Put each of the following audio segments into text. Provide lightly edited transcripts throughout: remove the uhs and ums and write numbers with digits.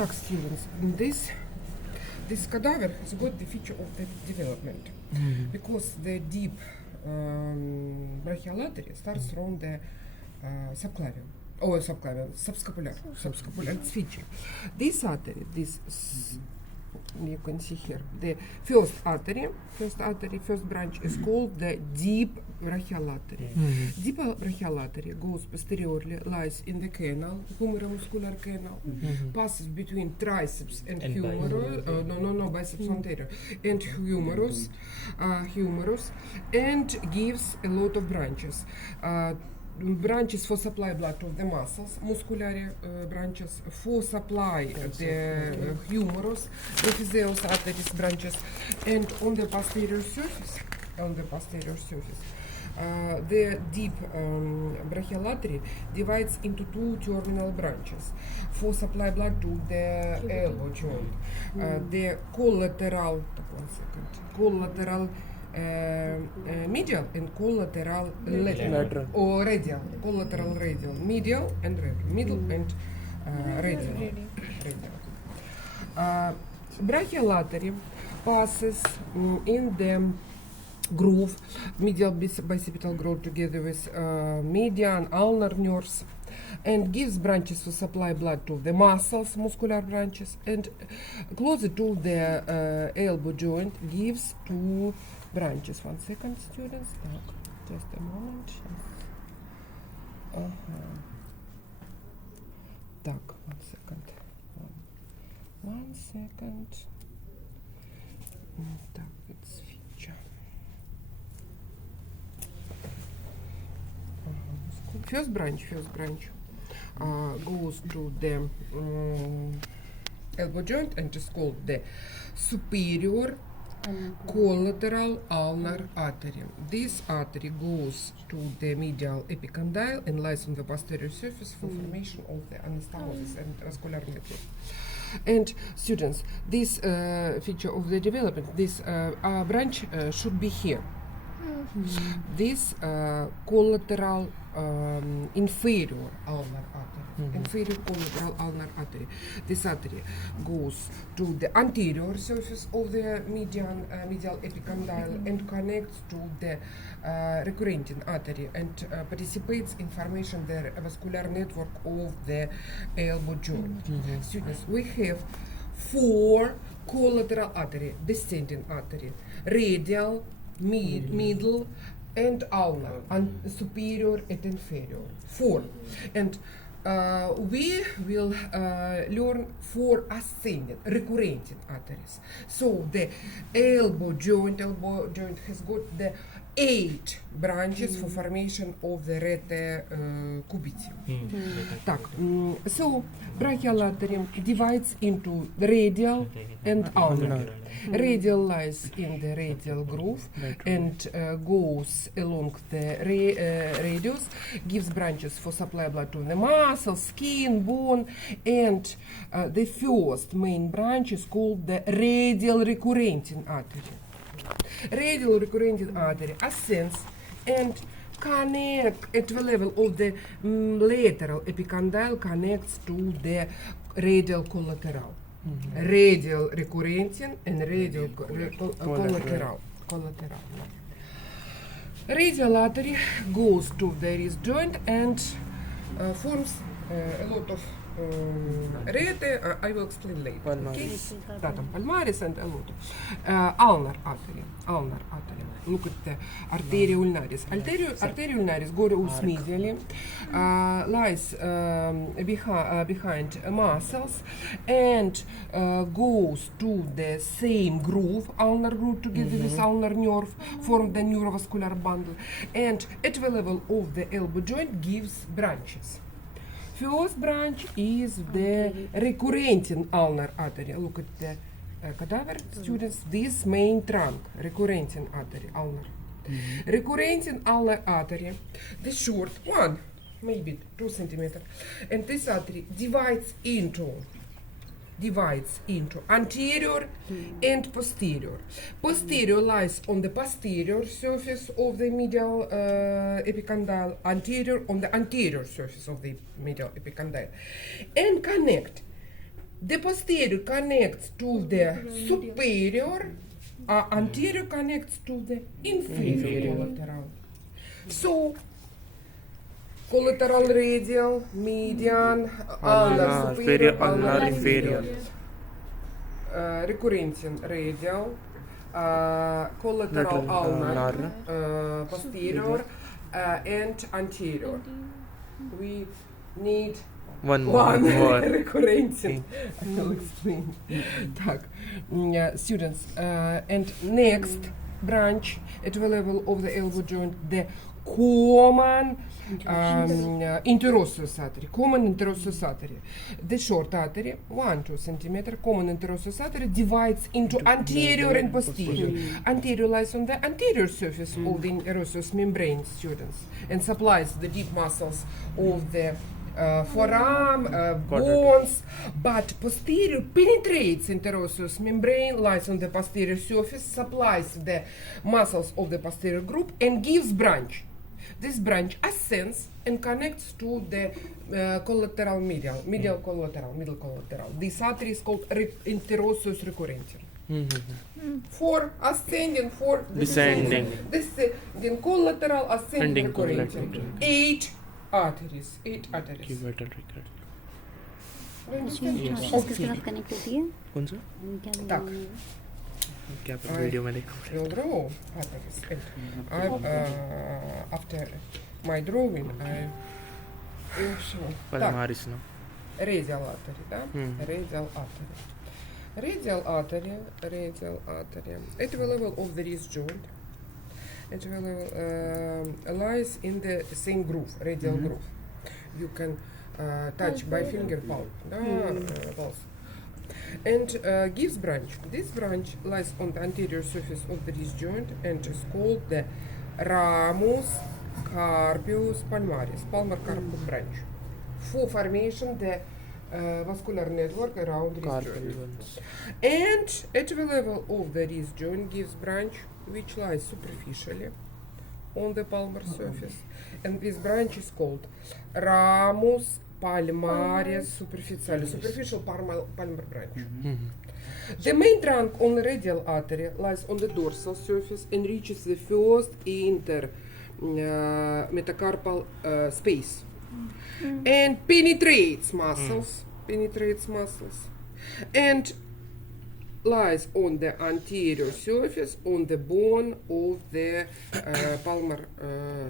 Так, students, this cadaver has got the feature of the development because the deep brachial artery starts from the subclavian. Subscapular. It's feature. This artery, you can see here, the first branch is called the deep brachial artery. Deep brachial artery goes posteriorly, lies in the canal, humeromuscular canal, passes between triceps and humerus, biceps anterior, and humerus, and gives a lot of branches. Branches for supply blood to the muscles, muscular branches for supply the humerus, epiphyseal arteries branches, and on the posterior surface, the deep brachial artery divides into two terminal branches for supply blood to the elbow joint. The collateral medial and collateral lateral or radial, collateral radial, medial and radial, middle and radial. Brachial artery passes in the groove, medial bicipital groove together with median ulnar nerves, and gives branches to supply blood to the muscles, muscular branches, and closer to the elbow joint gives two branches. 1 second, students. Just a moment. Так, 1 second. 1 second. Так, it's feature. First branch goes to the elbow joint and is called the superior collateral ulnar artery. This artery goes to the medial epicondyle and lies on the posterior surface for formation of the anastomosis and vascular network. And students, this feature of the development, this branch should be here. This collateral inferior ulnar artery, inferior collateral ulnar artery. This artery goes to the anterior surface of the medial epicondyle and connects to the recurrent artery and participates in formation the vascular network of the elbow joint. Students, we have 4 collateral artery, descending artery, radial, middle, and ulnar, and superior and inferior. 4. And we will learn 4 ascending, recurrent arteries. So the elbow joint has got the 8 branches for formation of the rete cubiti. So brachial artery divides into radial and ulnar. Radial lies in the radial groove and goes along the radius, gives branches for supply blood to the muscle, skin, bone, and the first main branch is called the radial recurrent artery. Radial recurrent artery ascends and connect at the level of the lateral epicondyle, connects to the radial collateral. Radial recurrent and radial collateral. Radial artery goes to the wrist joint and forms a lot of rete. I will explain later. Okay? Palmaris and a lot of ulnar artery. Look at the arteria ulnaris. Arteria ulnaris goes medially, lies behind muscles and goes to the same groove, ulnar groove together with ulnar nerve, form the neurovascular bundle, and at the level of the elbow joint gives branches. First branch is the recurrent ulnar artery. Look at the cadaver, students. This main trunk, recurrent artery, ulnar. Recurrent ulnar artery, the short one, maybe 2 centimeters, and this artery divides into anterior and posterior. Posterior lies on the posterior surface of the medial epicondyle, anterior on the anterior surface of the medial epicondyle, and connect The posterior connects to the superior, anterior connects to the inferior collateral. So, collateral radial, median, ulnar, superior, ulnar, inferior. Recurrential radial, collateral ulnar, posterior, and anterior. We need One one more. recurrential. I will explain. Так, students, and next branch at the level of the elbow joint, the common interosseous artery. Common interosseous artery. The short artery, 1-2 centimeter, common interosseous artery divides into anterior and posterior. Anterior lies on the anterior surface of the interosseous membrane, students, and supplies the deep muscles of the forearm, bones, but posterior penetrates interosseous membrane, lies on the posterior surface, supplies the muscles of the posterior group, and gives branch. This branch ascends and connects to the collateral medial, middle collateral. This artery is called interosseous recurrential. For ascending, for Descending. Descending collateral, ascending recurrential. Collateral. 8 arteries. Cubital recurrent. Do you understand? Yes. इसके साथ connect होती है कौन सा? क्या बोलते Tak. हैं? क्या पता वीडियो में देखा Will draw arteries. And after my drawing, I will show. पर Так, हमारी सुनो radial artery, да? Radial artery. Radial artery. At the level of the wrist joint, at the level lies in the same groove, radial groove. You can touch by finger palm, pulse. And gives branch. This branch lies on the anterior surface of the wrist joint and is called the ramus carpius palmaris, palmar carpus branch. For formation the vascular network around wrist joint. And at the level of the wrist joint gives branch which lies superficially on the palmar surface, and this branch is called ramus palmaris superficialis, superficial palmar branch. The main trunk on the radial artery lies on the dorsal surface and reaches the first metacarpal space and penetrates muscles, and lies on the anterior surface on the bone of the palmar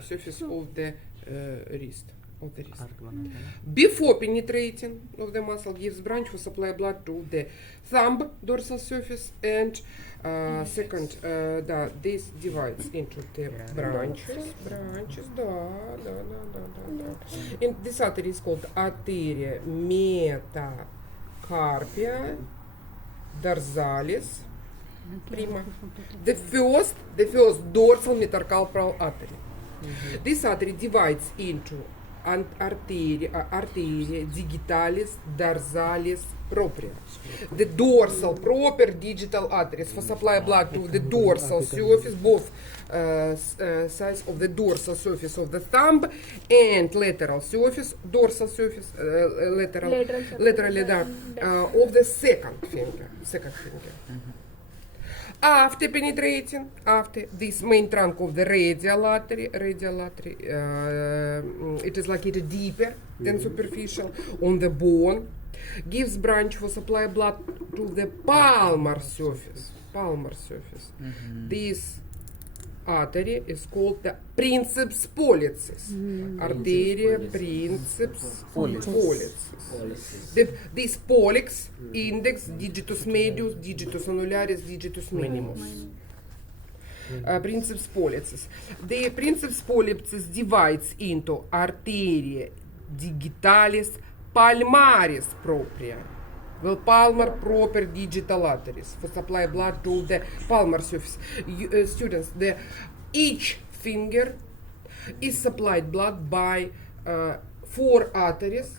surface of the wrist. Before penetrating of the muscle gives branch for supply blood to the thumb dorsal surface, and second, this divides into the branches. And this artery is called arteria metacarpia dorsalis prima. The first dorsal metacarpal artery. This artery divides into arteria digitalis dorsalis propria. The dorsal proper digital arteries for supply blood to the dorsal surface, both sides of the dorsal surface of the thumb and lateral surface, dorsal surface, laterally of the second finger. After penetrating, after this main trunk of the radial artery, it is located deeper than superficial on the bone, gives branch for supply blood to the palmar surface. This artery is called the princeps pollicis. Arteria princeps pollicis. This pollex, index, digitus medius, digitus annularis, digitus minimus. Princeps pollicis. The princeps pollicis divides into arteria digitalis palmaris propria. Well, palmar proper digital arteries for supply blood to the palmar surface. Students, each finger is supplied blood by 4 arteries,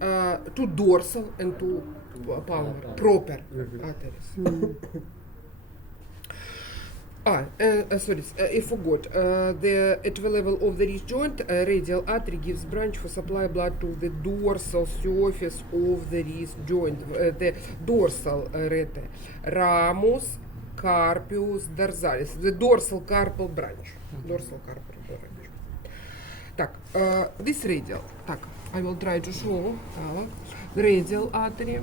to dorsal and to palmar proper arteries. I forgot. At the level of the wrist joint, radial artery gives branch for supply blood to the dorsal surface of the wrist joint, the dorsal rete, ramus carpius dorsalis, the dorsal carpal branch. Dorsal carpal branch. Так, this radial. Так, I will try to show. The radial artery.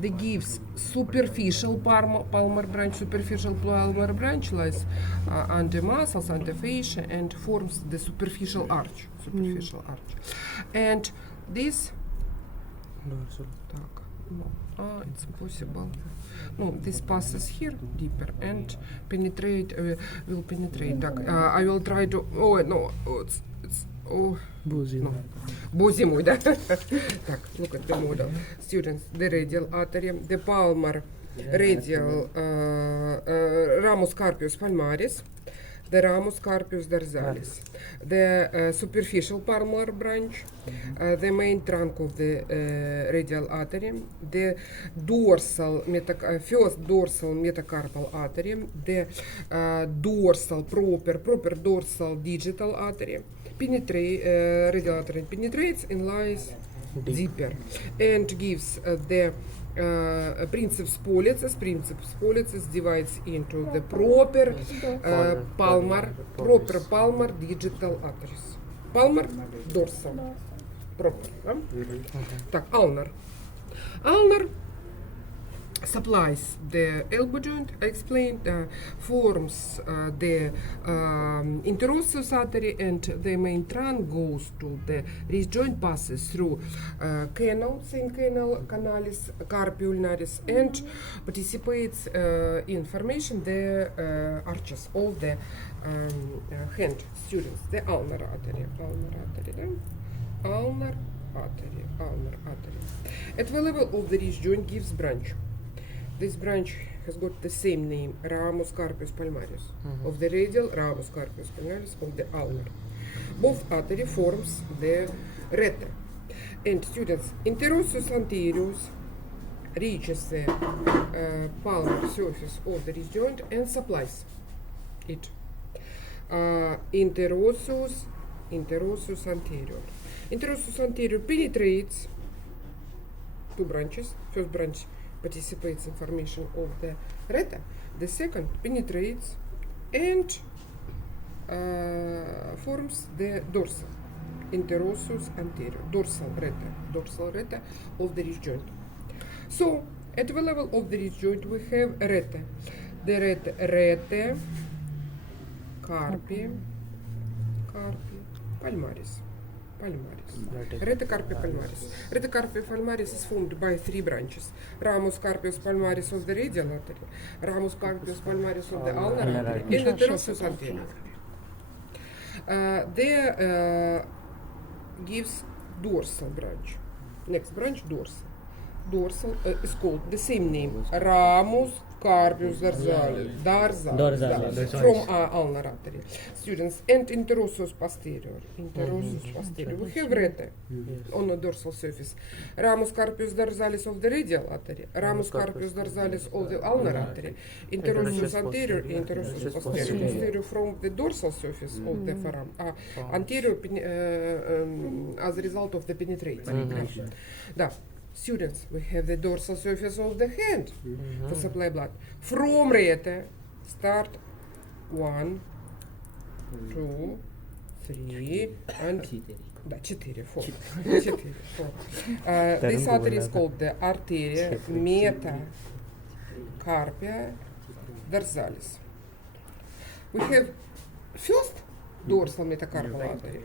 That gives superficial palmar branch. Superficial palmar branch lies under muscles, under fascia, and forms the superficial arch. Superficial arch. And this. Так, no, it's possible. No, this passes here deeper and penetrate. Will penetrate. Так, I will try to. Oh no, it's. Oh, no. Боже мой, да? Так, look at the model. Students, the radial artery, the palmar radial ramus carpius palmaris, the ramus carpius dorsalis, the superficial palmar branch, the main trunk of the radial artery, the dorsal first dorsal metacarpal artery, the dorsal proper dorsal digital artery. Radial artery penetrates and lies deeper and gives the princeps pollicis divides into the proper palmar digital arteries. Palmar dorsal proper. Так, ulnar supplies the elbow joint, I explained, forms the interosseous artery, and the main trunk goes to the wrist joint, passes through canal, same canal, canalis carpi-ulnaris, and participates in formation the arches of the hand. Students, the ulnar artery. At the level of the wrist joint gives branch. This branch has got the same name, ramus carpius palmaris, of the radial, ramus carpius palmaris of the ulnar. Both artery forms the rete. And students, interosseous anterius reaches the palmar surface of the wrist joint and supplies it. Interosseous anterior. Interosseous anterior penetrates two branches. First branch participates in formation of the rete. The second penetrates and forms the dorsal. Interosseous anterior. Dorsal rete of the wrist joint. So, at the level of the wrist joint we have rete. The rete carpi palmaris. Rete carpi palmaris. Rete carpi palmaris is formed by three branches. Ramus carpius palmaris of the radial artery, ramus carpius palmaris of the ulnar artery, and interosseous anterior. There gives dorsal branch. Next branch, dorsal. Dorsal is called the same name, ramus carpius dorsalis, from ulnar artery. Students, and interosseous posterior. We have rete on the dorsal surface. Ramus carpius dorsalis of the radial artery, ramus carpius dorsalis of the ulnar artery, interosseous anterior, interosseous posterior. Posterior from the dorsal surface of the forearm, anterior as a result of the penetration. Students, we have the dorsal surface of the hand to supply blood. From rete, start 1, 2, 3, and 4. This artery is called the arteria metacarpia dorsalis. We have first dorsal metacarpal artery.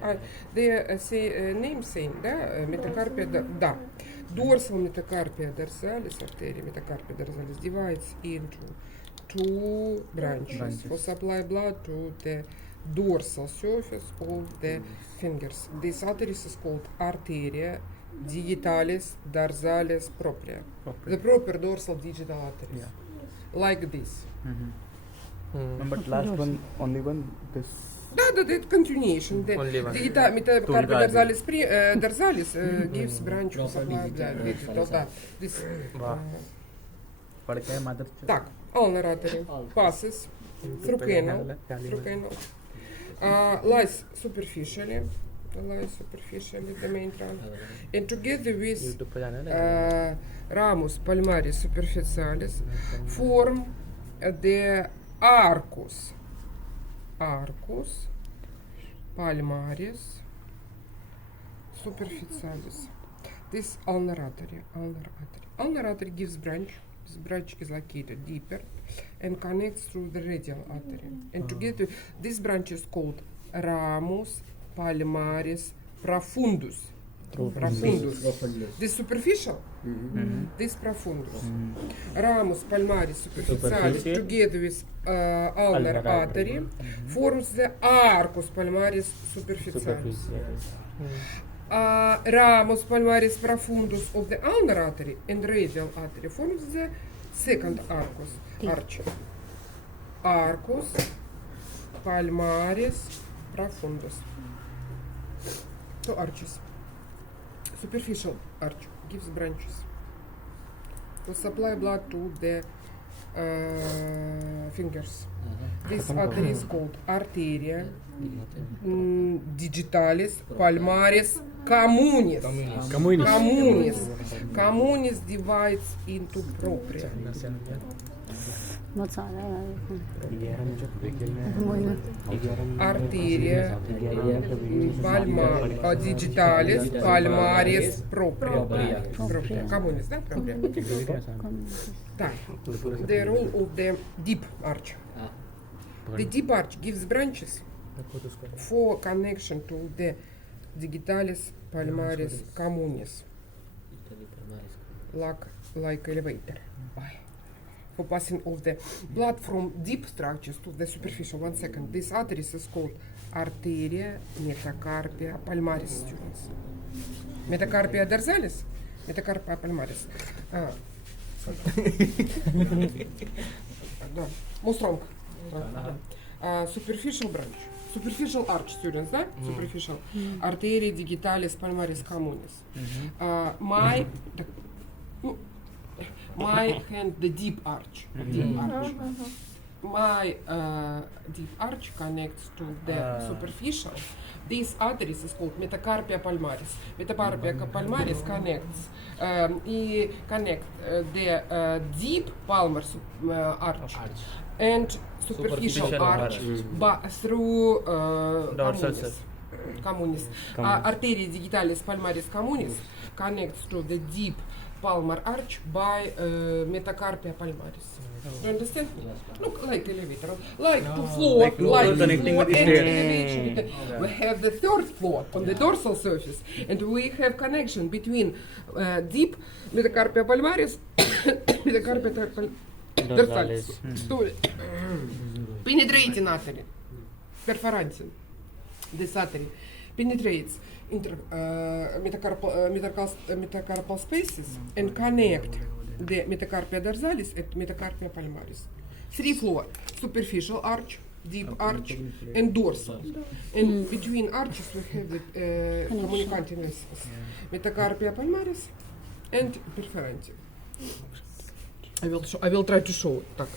The name saying, metacarpia, dorsal metacarpia dorsalis, arteria metacarpia dorsalis divides into two branches for supply blood to the dorsal surface of the fingers. This artery is called arteria digitalis dorsalis propria. The proper dorsal digital arteries. Like this. No, but last one, only one, this. That continuation. The metacarpia dorsalis gives branch for supply blood. Digital, this. पढ़ के mother Так, ulnar artery passes through canal, lies superficially, the main trunk, and together with YouTube पे जाना है ना ramus palmaris superficialis form the arcus palmaris superficialis. This ulnar artery. Ulnar artery gives branch. This branch is located deeper and connects through the radial artery. And together, this branch is called ramus palmaris profundus. This superficial, this profundus. Ramus palmaris superficialis together with ulnar artery forms the arcus palmaris superficialis. Ramus palmaris profundus of the ulnar artery and radial artery forms the second arch. Arcus palmaris profundus. Two arches. Superficial arch gives branches to supply blood to the fingers. This artery is called arteria digitalis palmaris communis. Communis divides into propria. Arteria digitalis palmaris propria. Communis, да? Propria. Так. The role of the deep arch. The deep arch gives branches for connection to the digitalis palmaris communis, like elevator. For passing of the blood from deep structures to the superficial. 1 second. This artery is called arteria metacarpia palmaris, students. Metacarpia dorsalis, metacarpia palmaris. More strong. Superficial branch. Superficial arch, students, да? Superficial. Arteria digitalis palmaris communis. My hand, the deep arch. My deep arch connects to the superficial. This artery is called metacarpia palmaris. Metacarpia palmaris connects the deep palmar arch and superficial arch through communis. Arteria digitalis palmaris communis connects to the deep palmar arch by metacarpia palmaris. You understand? Look, like elevator, like floor, like connecting floor with and stairs. elevation. We have the third floor on the dorsal surface, and we have connection between deep metacarpia palmaris, metacarpia dorsalis, penetrating artery, perforating. This artery penetrates metacarpal spaces and connect the metacarpia dorsalis and metacarpia palmaris. 3 floor, superficial arch, deep arch, and dorsal. And between arches we have the communicating vessels, metacarpia palmaris and perforating. I will try to show it. Так.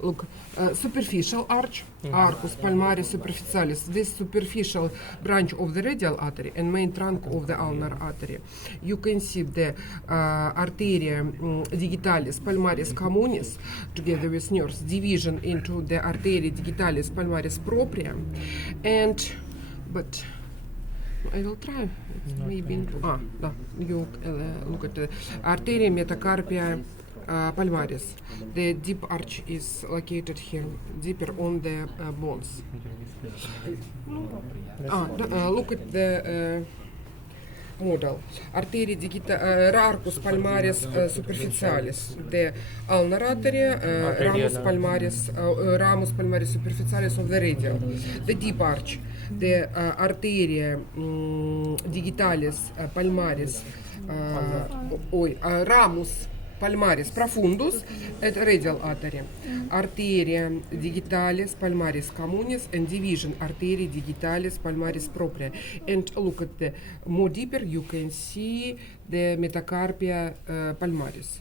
Look, superficial arch, arcus palmaris superficialis, this superficial branch of the radial artery and main trunk of the ulnar artery. You can see the arteria digitalis palmaris communis together with nerves division into the arteria digitalis palmaris propria, but I will try. Maybe. You look at the arteria metacarpia palmaris. The deep arch is located here, deeper on the bones. Look at the model. Arteria arcus palmaris superficialis. The ulnar artery, ramus palmaris superficialis of the radial. The deep arch. The arteria digitalis palmaris, ramus palmaris profundus at radial artery. Arteria digitalis palmaris communis and division arteria digitalis palmaris propria. And look at the more deeper, you can see the metacarpia palmaris.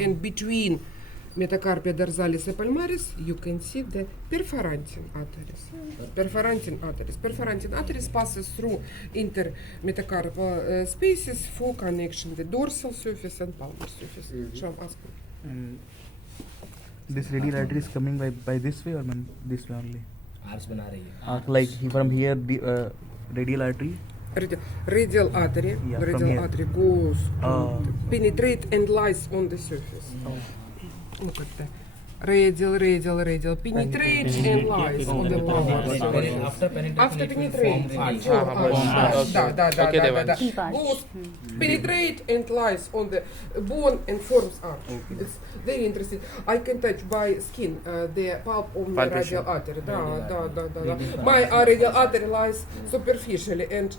And between metacarpia dorsalis and palmaris, you can see the perforanting arteries. Perforanting arteries. Perforanting arteries passes through intermetacarpal spaces for connection with dorsal surface and palmar surface. Sham, ask me. And this radial artery is coming by this way or this way only? Like from here, the radial artery. Radial artery. Yeah, The from radial here. artery goes, penetrate and lies on the surface. Look at that. Radial, penetrate and lies on the palmar surface. After penetrate, goes, penetrate and lies on the bone and forms arch. It's very interesting. I can touch by skin the pulp of my radial artery. My radial artery lies superficially and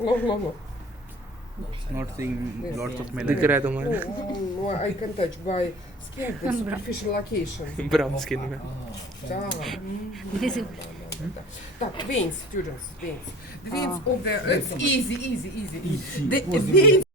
long. Not seeing lots of दिख melanoma. रहा है तुम्हारा No, I can touch by skin the superficial location. Brown skin में Так, veins, students, veins. The veins of the, it's easy. The veins